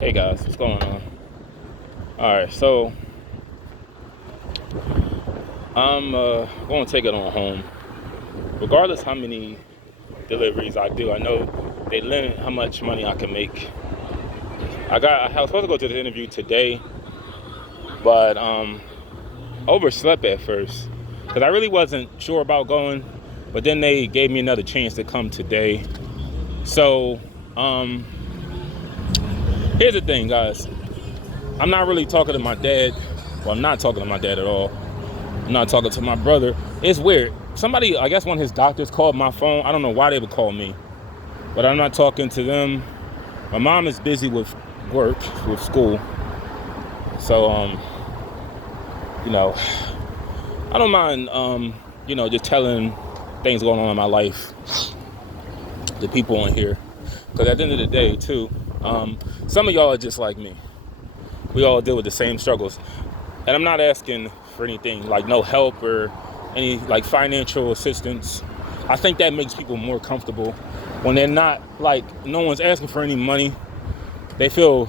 Hey guys, what's going on? Alright, so I'm going to take it on home. Regardless how many deliveries I do, I know they limit how much money I can make. I was supposed to go to the interview today, but overslept at first because I really wasn't sure about going. But then they gave me another chance to come today. So here's the thing, guys. I'm not really talking to my dad. Well, I'm not talking to my dad at all. I'm not talking to my brother. It's weird. Somebody, I guess one of his doctors called my phone. I don't know why they would call me, but I'm not talking to them. My mom is busy with work, with school. So, I don't mind, just telling things going on in my life, the people in here. Because at the end of the day, too, some of y'all are just like me. We all deal with the same struggles. And I'm not asking for anything, like no help or any like financial assistance. I think that makes people more comfortable when they're not, like, no one's asking for any money. They feel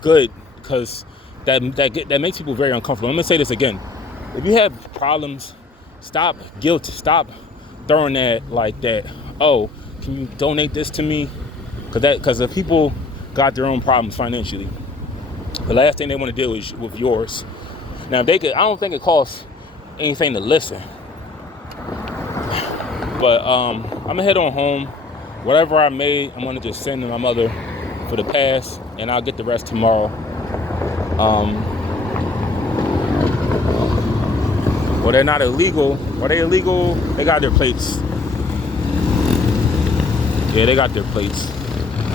good because that makes people very uncomfortable. I'm gonna say this again. If you have problems, stop throwing that like that. Oh, can you donate this to me? Because the people got their own problems financially. The last thing they want to deal is with yours. Now, if they could, I don't think it costs anything to listen. But I'm gonna head on home. Whatever I made, I'm gonna just send to my mother for the pass, and I'll get the rest tomorrow. Well, they're not illegal. Are they illegal? They got their plates. Yeah, they got their plates.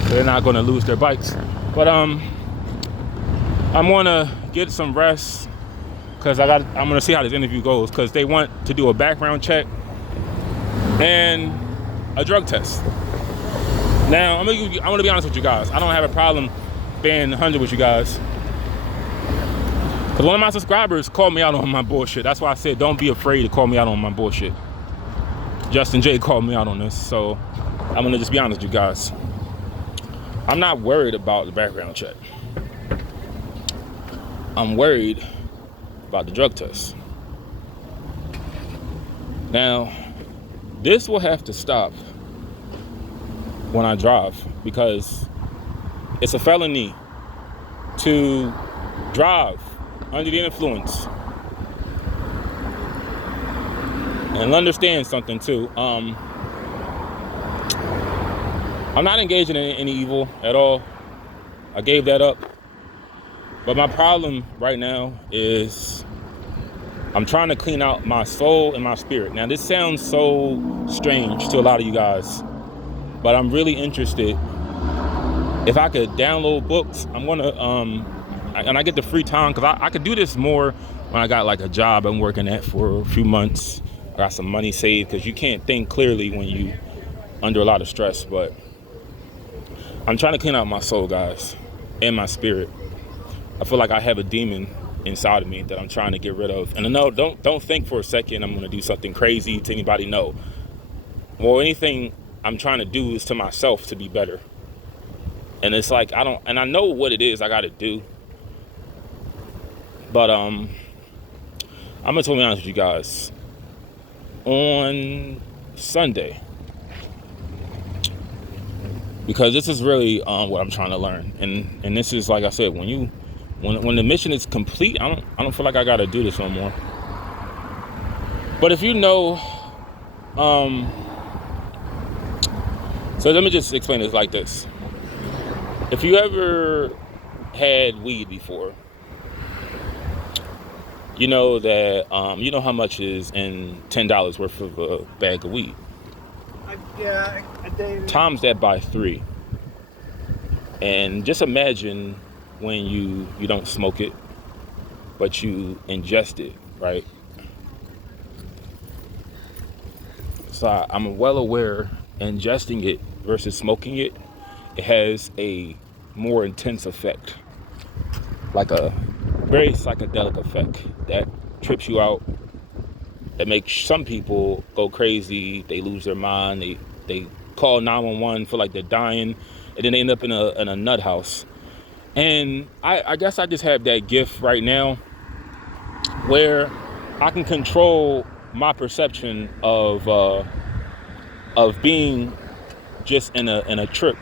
They're not gonna lose their bikes. But I'm gonna get some rest because I'm gonna see how this interview goes. Because they want to do a background check and a drug test. Now, I'm gonna be honest with you guys. I don't have a problem being 100 with you guys. Because one of my subscribers called me out on my bullshit. That's why I said don't be afraid to call me out on my bullshit. Justin J called me out on this. So I'm gonna just be honest with you guys. I'm not worried about the background check. I'm worried about the drug test. Now, this will have to stop when I drive because it's a felony to drive under the influence. And understand something too. I'm not engaging in any evil at all. I gave that up. But my problem right now is I'm trying to clean out my soul and my spirit. Now, this sounds so strange to a lot of you guys, but I'm really interested. If I could download books, I'm gonna, and I get the free time, because I could do this more when I got like a job I'm working at for a few months. I got some money saved, because you can't think clearly when you under a lot of stress. But I'm trying to clean out my soul, guys, and my spirit. I feel like I have a demon inside of me that I'm trying to get rid of. And no, don't think for a second I'm gonna do something crazy to anybody. No. Well, anything I'm trying to do is to myself to be better. And it's like I know what it is I gotta do. But I'm gonna totally honest with you guys. On Sunday, because this is really what I'm trying to learn, and this is, like I said, when the mission is complete, I don't feel like I gotta do this no more. But if you know, so let me just explain this like this. If you ever had weed before, you know that you know how much is in $10 worth of a bag of weed. Times that by 3, and just imagine when you don't smoke it, but you ingest it, right? So I'm well aware ingesting it versus smoking it, it has a more intense effect, like a very psychedelic effect that trips you out, that makes some people go crazy. They lose their mind. They call 911, feel like they're dying, and then they end up in a nut house. And I guess I just have that gift right now where I can control my perception of being just in a trip.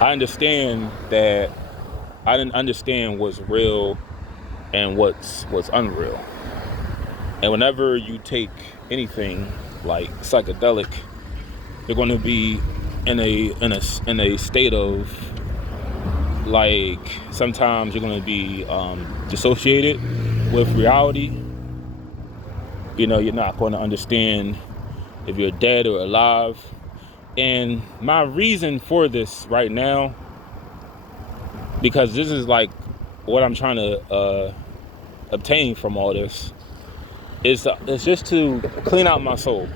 I understand that I didn't understand what's real and what's unreal. And whenever you take anything like psychedelic, you're going to be in a state of, like, sometimes you're going to be dissociated with reality. You know, you're not going to understand if you're dead or alive. And my reason for this right now, because this is like what I'm trying to obtain from all this, is just to clean out my soul.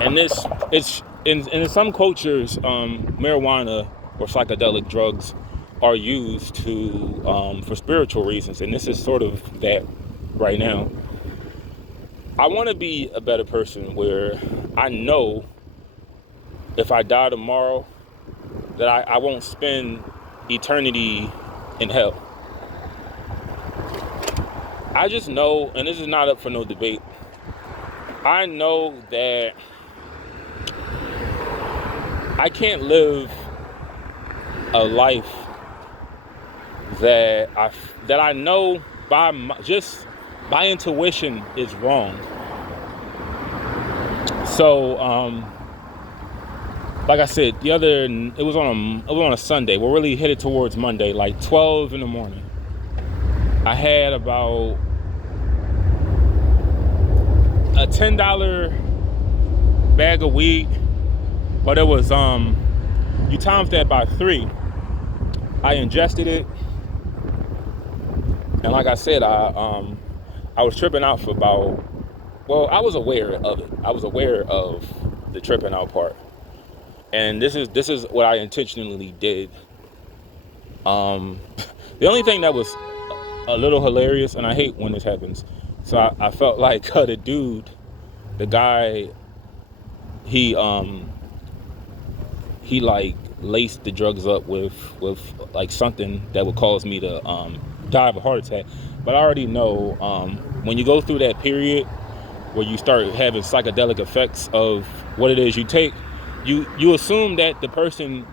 And it's in some cultures, marijuana or psychedelic drugs are used to for spiritual reasons, and this is sort of that right now. I want to be a better person where I know if I die tomorrow that I won't spend eternity in hell. I just know, and this is not up for no debate, I know that I can't live a life that I know just by intuition is wrong. So, like I said, it was on a Sunday. We're really headed towards Monday, like 12 in the morning. I had about a $10 bag of weed, but it was you times that by 3. I ingested it, and like I said, I was tripping out for about, well, I was aware of it. I was aware of the tripping out part, and this is what I intentionally did. The only thing that was a little hilarious, and I hate when this happens, so I felt like the guy, he like laced the drugs up with like something that would cause me to die of a heart attack. But I already know when you go through that period where you start having psychedelic effects of what it is you take, you assume that the person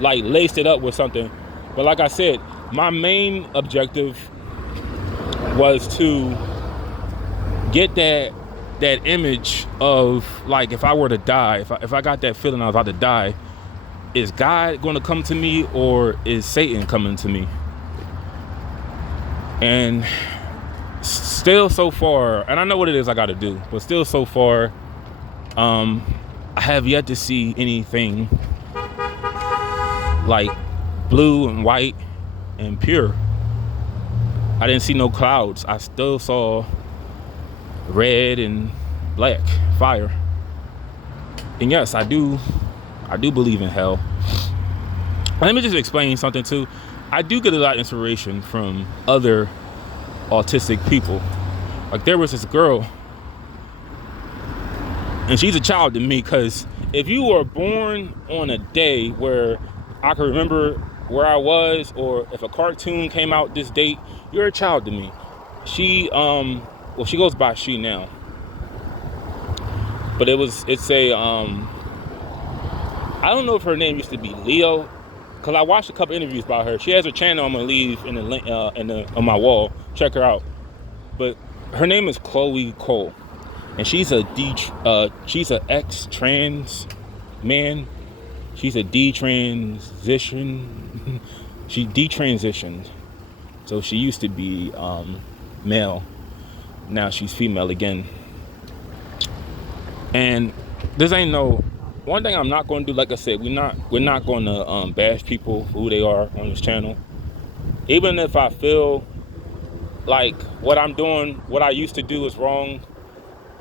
like laced it up with something. But like I said, my main objective was to get that image of, like, if I were to die, if I got that feeling I was about to die, is God going to come to me or is Satan coming to me? And still so far, and I know what it is I got to do, but still so far, I have yet to see anything like blue and white and pure. I didn't see no clouds. I still saw red and black fire. And yes, I do believe in hell. Let me just explain something too. I do get a lot of inspiration from other autistic people. Like, there was this girl, and she's a child to me, because if you were born on a day where I can remember where I was, or if a cartoon came out this date, you're a child to me. She she goes by she now, but it's a I don't know if her name used to be Leo, because I watched a couple interviews about her. She has a channel I'm gonna leave in the link on my wall. Check her out. But her name is Chloe Cole, and she's an ex-trans man. She's a detransition. She detransitioned, so she used to be male. Now she's female again. And this ain't no. One thing I'm not going to do, like I said, we're not going to bash people for who they are on this channel. Even if I feel like what I'm doing, what I used to do is wrong,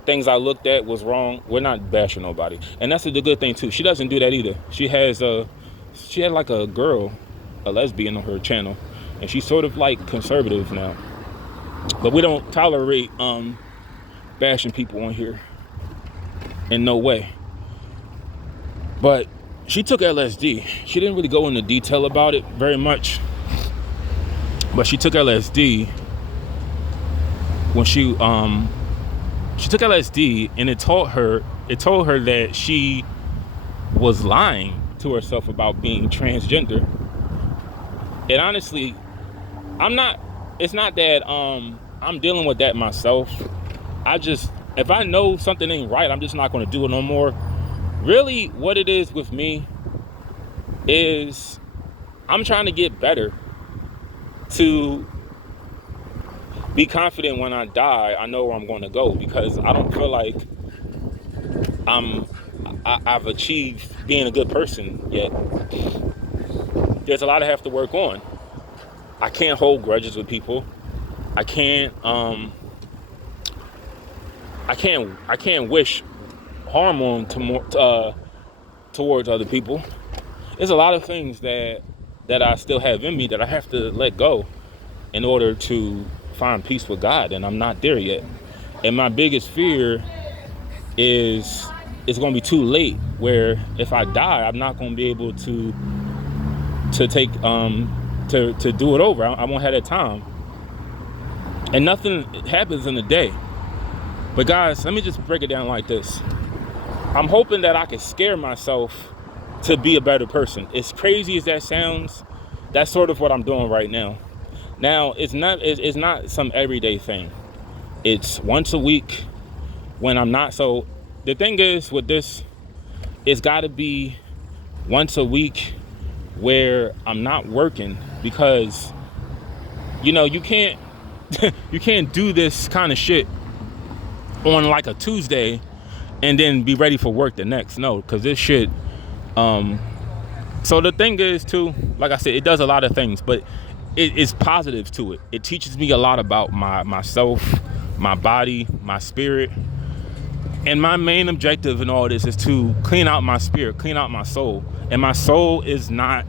things I looked at was wrong, we're not bashing nobody. And that's the good thing too. She doesn't do that either. She had like a girl, a lesbian, on her channel, and she's sort of like conservative now. But we don't tolerate bashing people on here in no way. But she took LSD. She didn't really go into detail about it very much, but she took LSD when she took LSD, and it told her that she was lying to herself about being transgender. And honestly, it's not that I'm dealing with that myself. If I know something ain't right, I'm just not going to do it no more. Really, what it is with me is I'm trying to get better to be confident when I die. I know where I'm going to go, because I don't feel like I've achieved being a good person yet. There's a lot I have to work on. I can't hold grudges with people. I can't wish harm on towards other people. There's a lot of things that I still have in me that I have to let go in order to find peace with God, and I'm not there yet. And my biggest fear is it's going to be too late, where if I die, I'm not going to be able to take to do it over. I won't have that time, and nothing happens in a day. But guys, let me just break it down like this. I'm hoping that I can scare myself to be a better person. As crazy as that sounds, that's sort of what I'm doing right now. Now, it's not some everyday thing. It's once a week when I'm not. So the thing is with this, it's got to be once a week where I'm not working, because you can't you can't do this kind of shit on like a Tuesday and then be ready for work the next. No, because this shit so the thing is too, like I said, it does a lot of things, but it is positive to it. It teaches me a lot about myself, my body, my spirit. And my main objective in all this is to clean out my spirit, clean out my soul. And my soul is not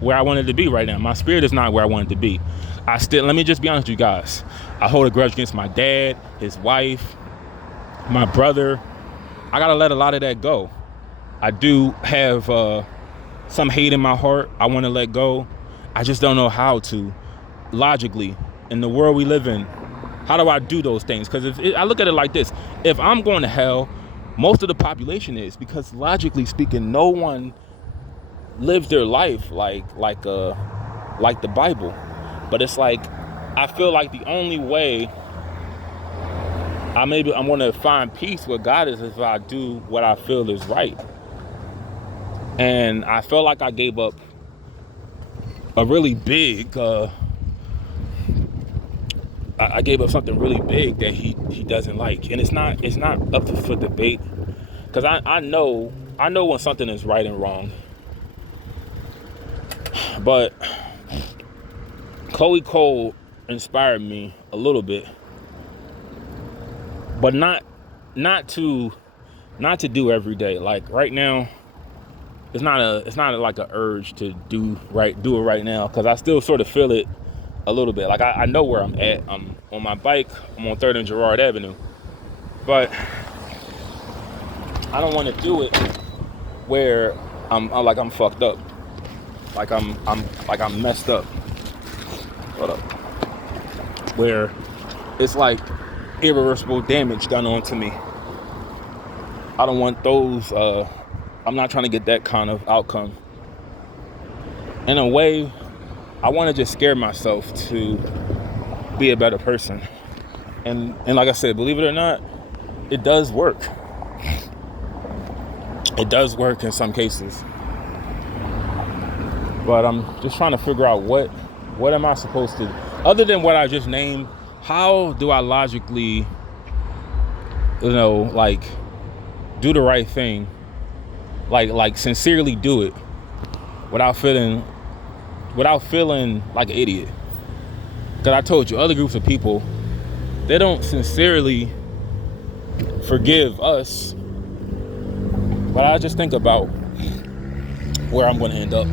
where I wanted to be right now. My spirit is not where I wanted to be. Let me just be honest with you guys. I hold a grudge against my dad, his wife, my brother. I gotta let a lot of that go. I do have some hate in my heart I want to let go. I just don't know how to. Logically, in the world we live in, how do I do those things? Because I look at it like this: if I'm going to hell, most of the population is, because logically speaking, no one lives their life like the Bible. But it's like, I feel like the only way I'm going to find peace with God is if I do what I feel is right. And I feel like I gave up a really big I gave up something really big that he doesn't like. And it's not up for debate, because I know when something is right and wrong. But Chloe Cole inspired me a little bit, but not to do every day. Like right now, it's not like an urge to do it right now, because I still sort of feel it a little bit. Like I know where I'm at. I'm on my bike. I'm on 3rd and Girard Avenue, but I don't want to do it where I'm fucked up, like I'm messed up. Hold up. Where it's like irreversible damage done onto me. I don't want those. I'm not trying to get that kind of outcome. In a way, I want to just scare myself to be a better person. And like I said, believe it or not, it does work. It does work in some cases. But I'm just trying to figure out what am I supposed to, other than what I just named, how do I logically, like do the right thing, like sincerely do it without feeling like an idiot. Because I told you, other groups of people, they don't sincerely forgive us. But I just think about where I'm going to end up.